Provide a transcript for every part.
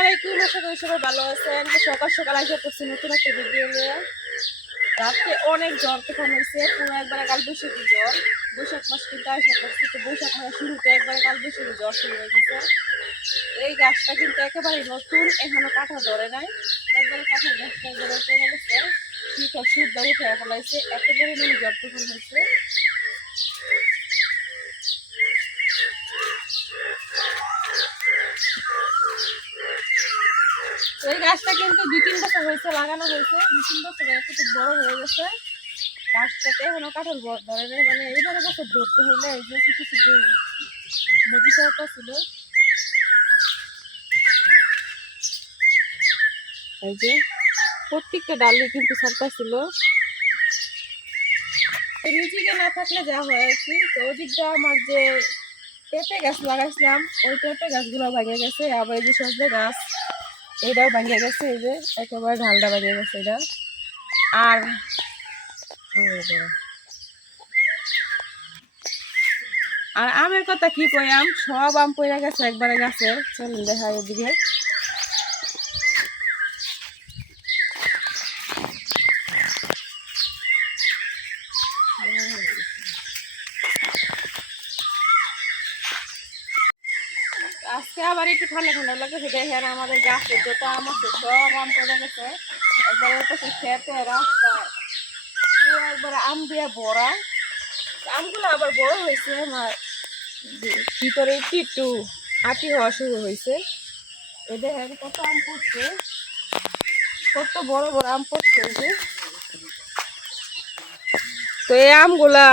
আলাইকুম, আশা করি সবাই ভালো আছেন। তো সকাল সকাল এসে পড়ছি নতুন একটা ভিডিও নিয়ে। রাত্রে অনেক জ্বর তুফান হয়েছে, পুরো একবারে কালবৈশাখী জ্বর। বৈশাখ মাস কিন্তু আসা পড়ছে, তো বৈশাখ মাসের শুরুতে একবারে কালবৈশাখী জ্বর শুরু হয়ে গেছে। এই গাছটা কিন্তু একেবারে নতুন, এখনো কাঁঠা ধরে নাই। একবারে কাঁঠার গাছটা একবারে পড়ে গেছে, শীত আর সুদ্ধা উঠে ফেলাইছে, এত পরিমাণে জ্বর তুফান হয়েছে। এই গাছটা কিন্তু 2-3 বছর হয়েছে লাগানো হয়েছে, 2-3 বছর একটু বড় হয়ে গেছে। গাছটাতে এখনো কাঁঠাল ধরে নেই, মানে এইবারে বছর ধরতে হইলে এই যে ছোট ছোট মরিচা ছিল, এই যে প্রত্যেকটা ডালে কিন্তু ছাড়তা ছিল। নিজেকে না থাকলে যা হয় আর কি। তো ওদিকটা আমার যে পেঁপে গাছ লাগাইছিলাম, ওই পেঁপে গাছগুলো ভাঙে গেছে। আবার এই যে সজনে গাছ, এটাও ভাঙে গেছে, এই যে একেবারে ঢালটা ভাঙে গেছে এটা। আর আর আমের কথা কি কই, আম সব আম পড়ে গেছে একবারে গাছে। চলুন দেখাই এদিকে। আজকে আবার একটু ঠান্ডা ঠান্ডা লাগছে, দেখেন আমাদের গাছে যত আম আছে সব আম পড়ে গেছে একবারে। খেতে রাস্তায় পুরো একবারে আম দিয়ে ভরা। আমগুলো আবার বড় হয়েছে, আমার ভিতরে একটু আটি হওয়া শুরু হয়েছে। এই দেখেন কত আম পড়ছে, কত বড় বড় আম পড়ছে। তো এই আমগুলা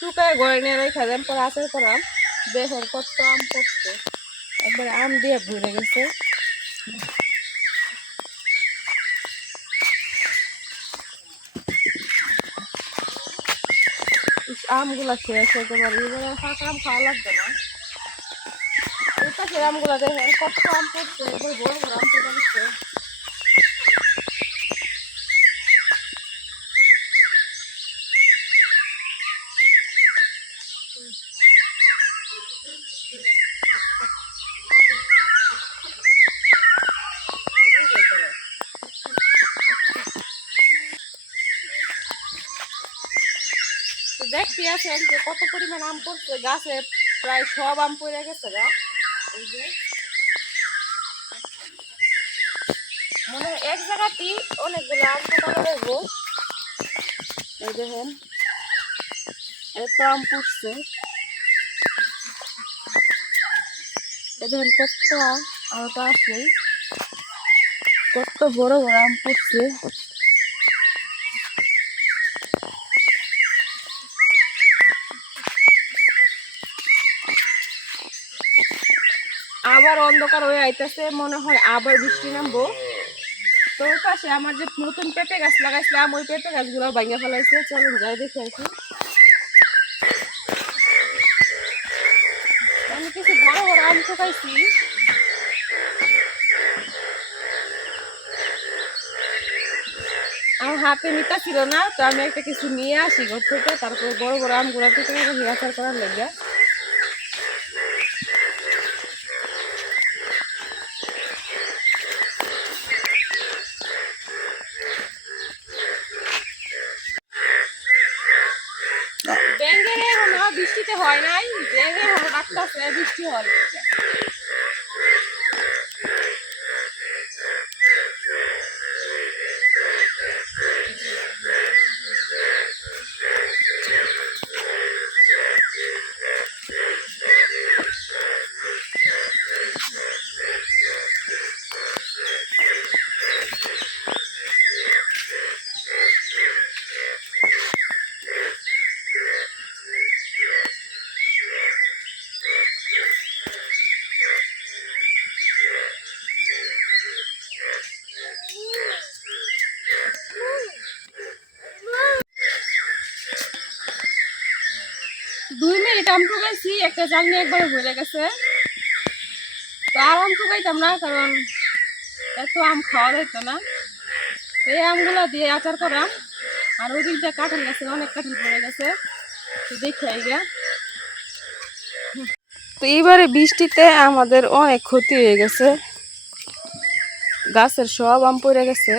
টুকায় গড়ে নিয়ে রেখে দেন, পরে আচার করাম। দেখেন কত আম পড়ছে, একবারে আম দিয়ে ভরে গেছে। আমগুলা শেষ একেবারে, এবারে ফাঁকা আম খাওয়া লাগবে না। এই পাশের আমগুলা দেখেন কত আম পড়ছে, একবার বড় বড় আম পড়ে গেছে। দেখতে আছেন যে কত পরিমাণ আম পড়ছে গাছে, প্রায় সব আম পড়ে গেছে গা। এই যে মনে হয় এক জায়গাতেই অনেকগুলো আম কাটা লাগবো। এই দেখেন এত আম পড়ছে, এই দেখেন কত আম তো আছে, কত বড় বড় আম পড়ছে। আবার অন্ধকার হয়ে আইতেছে, মনে হয় আবার বৃষ্টি নামবো। তো ওই পাশে আমার যে নতুন পেঁপে গাছ লাগাইছিলাম, ওই পেঁপে গাছগুলো ভাঙে ফেলাইছে। চলুন যাই দেখে আসি। আমি কিছু বড় বড় আম ঠকাইছি, আমার হাতে নিতে ছিল না, তো আমি একটা কিছু নিয়ে আসি ঘর থেকে, তারপরে বড় বড় আমগুলো থেকে আচার করার লেগে। ব্যাঙ্গের এখনো বৃষ্টিতে হয় নাই, ব্যাঙ্গের এখনো ডাকতেছে বৃষ্টি হওয়ার লেগে। দুই মিনিট আম টুকাইছি, একটা চালনি একবারে ভরে গেছে। তো আর আম টুকাইতাম না, কারণ এত আম খাওয়া যাইতো না। এই আমগুলো দিয়ে আচার করাম। আর ওই দিকটা কাঁঠাল গাছে অনেক কাঁঠাল পড়ে গেছে, তো দেখে আইগা। তো এইবারে বৃষ্টিতে আমাদের অনেক ক্ষতি হয়ে গেছে। গাছের সব আম পড়ে গেছে।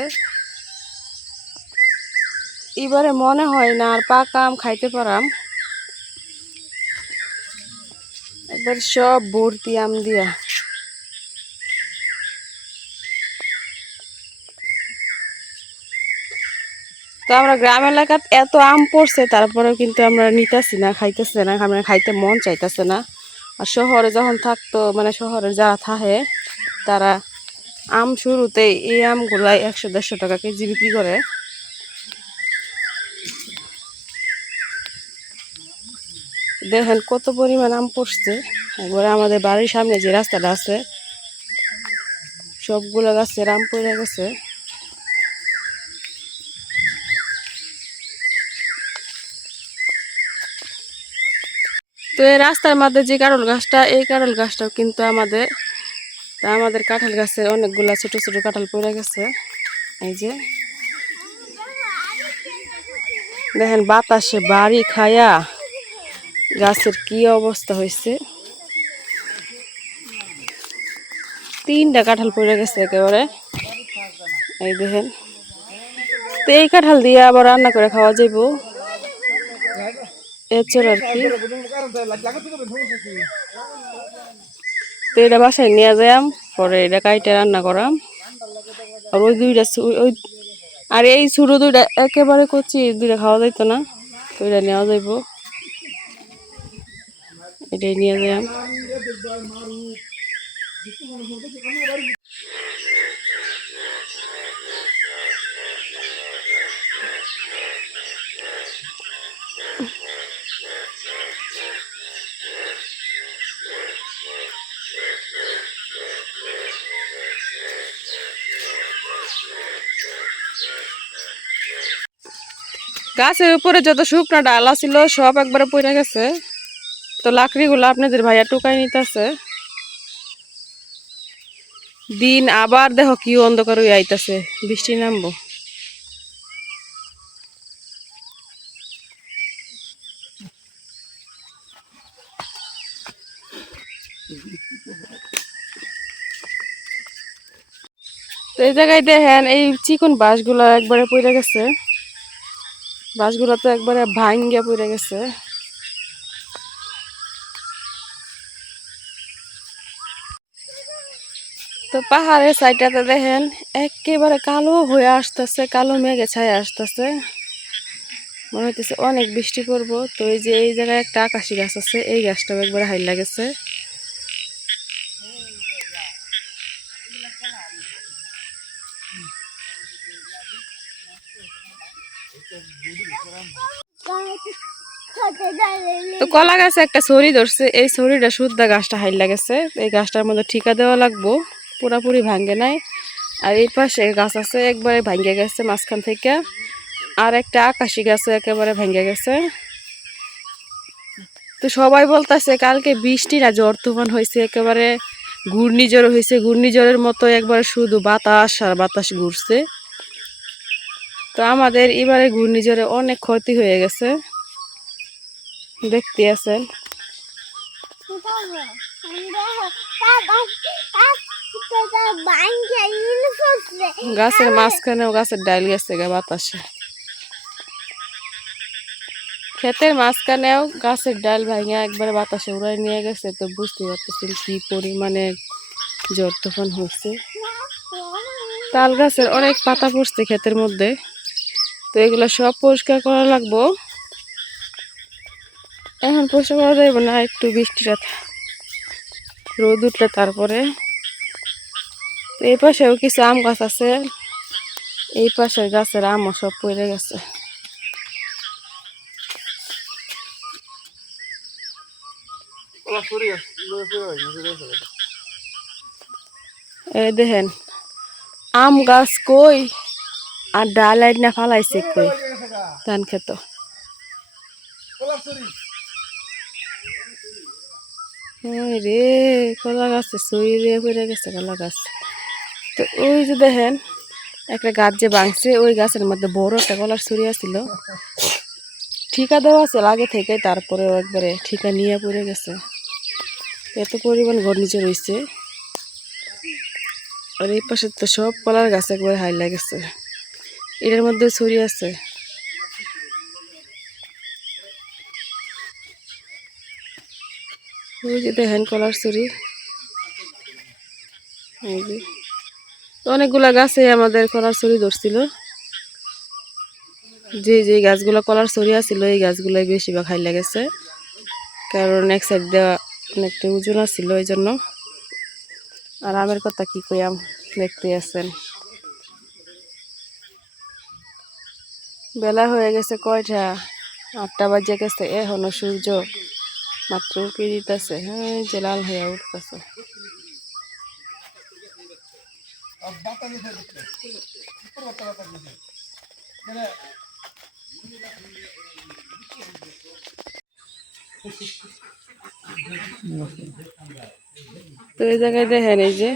এবারে মনে হয় না আর পাকা আম খাইতে পারাম। একবার সব ভর্তি আম দিয়া। তো আমরা গ্রাম এলাকাত এত আম পড়ছে, তারপরেও কিন্তু আমরা নিতেছি না, খাইতেছি না, আমরা খাইতে মন চাইতেছে না। আর শহরে যখন থাকতো, মানে শহরে যারা থাকে তারা আম শুরুতে এই আমগুলাই 100-150 টাকা কেজি বিক্রি করে। দেখেন কত পরিমাণ আম পড়ছে। একবারে আমাদের বাড়ির সামনে যে রাস্তাটা আছে সবগুলো গাছের আম পড়ে গেছে। তো এই রাস্তার মধ্যে যে কাঁঠাল গাছটা, এই কাঁঠাল গাছটাও কিন্তু আমাদের কাঁঠাল গাছের অনেকগুলা ছোট ছোট কাঁঠাল পড়ে গেছে। এই যে দেখেন বাতাসে বাড়ি খায়া গাছের কি অবস্থা হয়েছে। 3টা কাঁঠাল পড়ে গেছে একেবারে। এই দেখেন, তো এই কাঁঠাল দিয়ে আবার রান্না করে খাওয়া যাইব এছাড়া আর কি। তো এটা বাসায় নিয়ে যাম, পরে এটা কাইটে রান্না করাম। আর ওই দুইটা ওই আর এই ছোটো দুইটা একেবারে কচি, দুইটা খাওয়া যাইতো না, তো এটা নেওয়া যাইব, এটাই নিয়ে যাম। গাছের উপরে যত শুকনো ডালা ছিল সব একবারে পড়ে গেছে। তো লাকড়িগুলো আপনাদের ভাইয়া টুকাই নিতেছে। দিন আবার দেখো কি অন্ধকার হয়ে আইতাছে, বৃষ্টি নামবো। তো এই জায়গায় দেখেন এই চিকন বাঁশগুলো একবারে পড়ে গেছে। বাঁশগুলো তো একবারে ভাঙ্গিয়া পড়ে গেছে। তো পাহাড়ের সাইডটাতে দেখেন একেবারে কালো হয়ে আসতেছে, কালো মেঘে ছায়া আসতেছে, মনে হইতেছে অনেক বৃষ্টি পড়বো। তো এই যে এই জায়গায় একটা আকাশি গাছ আছে, এই গাছটাও একবারে হাইলা গেছে। তো কলা গাছে একটা ছড়ি ধরছে, এই ছড়িটা শুদ্ধা গাছটা হাইলা গেছে। এই গাছটার মধ্যে ঠিকা দেওয়া লাগবো, পুরাপুরি ভাঙ্গে নাই। আর এই পাশে গাছ আছে একবারে ভাঙ্গে গেছে মাঝখান থেকে, আর একটা আকাশি গাছ একেবারে ভেঙে গেছে। তো সবাই বলতেছে কালকে বৃষ্টি না ঝড় তুফান হয়েছে, একেবারে ঘূর্ণিঝড় হয়েছে, ঘূর্ণিঝড়ের মতো একবারে শুধু বাতাস আর বাতাস ঘুরছে। তো আমাদের এবারে ঘূর্ণিঝড়ে অনেক ক্ষতি হয়ে গেছে, দেখতে আছেন। গাছের মাঝখানেও গাছের ডাল গেছে গা বাতাসে, ক্ষেতের মাঝখানেও গাছের ডাল ভাঙে একবারে বাতাসে উড়াই নিয়ে গেছে। তো বুঝতে পারতেছেন কি পরিমাণে ঝড় তুফান হচ্ছে। তাল গাছের অনেক পাতা পড়ছে ক্ষেতের মধ্যে, তো এগুলো সব পরিষ্কার করা লাগবো। এখন পরিষ্কার করা যাবে না, একটু বৃষ্টিটা রোদ উঠলে তারপরে। তো এই পাশেও কিছু আম গাছ আছে, এই পাশের গাছের আমও সব পড়ে গেছে। এই দেখেন আম গাছ কই আর ডাল না ফালাইছে কই ধান খেত। রে কলা গাছে সই রে পড়ে গেছে কলা গাছ। তো ওই যে দেখেন একটা গাছ যে ভাঙছে, ওই গাছের মধ্যে বড় একটা কলার ছড়ি আছিল, ঠিকা দেওয়া আছে আগে থেকে, তারপরে একবারে ঠিকা নিয়ে পড়ে গেছে। এত পরিমাণ ঘূর্ণিঝড় হয়েছে। আর এই পাশে তো সব কলার গাছ একবার হাইলা গেছে, এটার মধ্যে ছড়ি আছে। ওই যে দেখেন কলার ছড়ি, এই যে তো অনেকগুলা গাছে আমাদের কলার ছড়ি ধরছিল। যে যে গাছগুলো কলার ছড়ি আছিল এই গাছগুলাই বেশিরভাগ হাইলা গেছে, কারণ এক সাইড দেওয়া অনেকটা ওজন ছিল এই জন্য। আর আমের কথা কি কইয়াম, দেখতে আছেন বেলা হয়ে গেছে কয়টা, 8টা বাজে গেছে, এখনো সূর্য মাত্র উঁকি দিতেছে। হ্যাঁ, যে লাল হয়ে উঠতেছে। তো এই জায়গায় দেখেন এই যে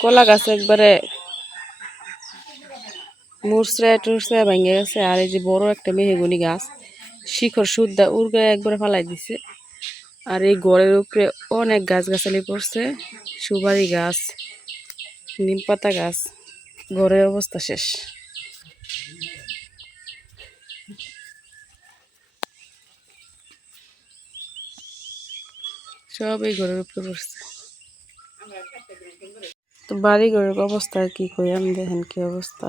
কলা গাছ একবারে মুরসড়ায় টুরসড়ায় ভেঙে গেছে। আর এই যে বড় একটা মেহগনি গাছ, শিখর সুদ্ধা উড়গায় একবারে ফালাই দিছে। আর এই গড়ের উপরে অনেক গাছগাছালি পড়ছে, সুপারি গাছ, নিম পাতা গাছ, ঘরের অবস্থা শেষ। সব এই ঘরের উপরে পড়ছে। তো বাড়ি ঘরের অবস্থা কি কই আমি, দেখেন কি অবস্থা।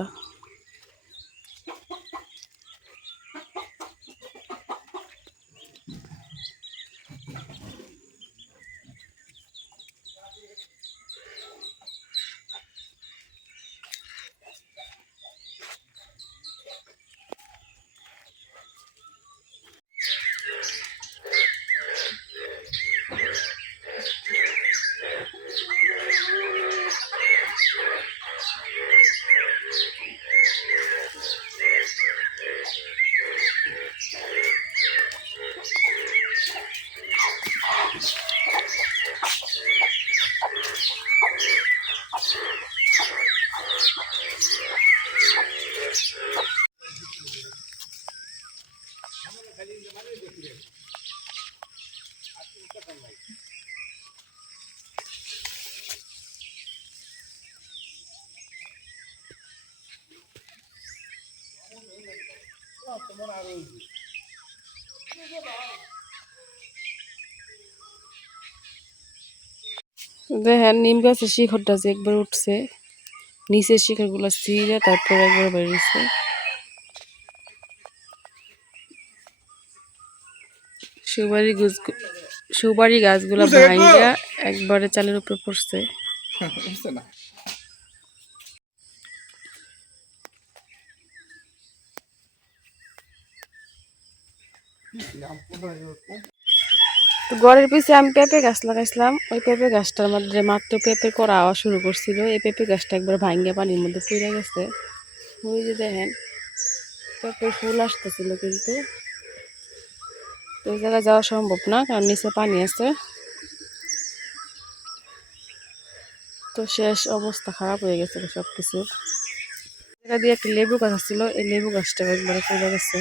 দেখেন নিম গাছের শিখরটা যে একবার উঠছে, নিচের শিখরগুলো ছিঁড়ে তারপর একবার বেরিয়েছে। সুপারি গাছগুলো ভাঙ্গা একবারে চালের উপরে পড়ছে। তো ঘরের পিছে আমি পেঁপে গাছ লাগাইছিলাম, ওই পেঁপে গাছটার মধ্যে মাত্র পেঁপে করা আওয়া শুরু করছিল, এই পেঁপে গাছটা একবার ভাঙ্গা পানির মধ্যে পড়ে গেছে। ওই যে দেখেন পেঁপে ফুল আসতেছিল, কিন্তু ওই জায়গায় যাওয়া সম্ভব না, কারণ নিচে পানি আছে। তো শেষ অবস্থা খারাপ হয়ে গেছে সব কিছুর। জায়গা দিয়ে একটা লেবু গাছ ছিল, এই লেবু গাছটা একবারে পড়ে গেছে।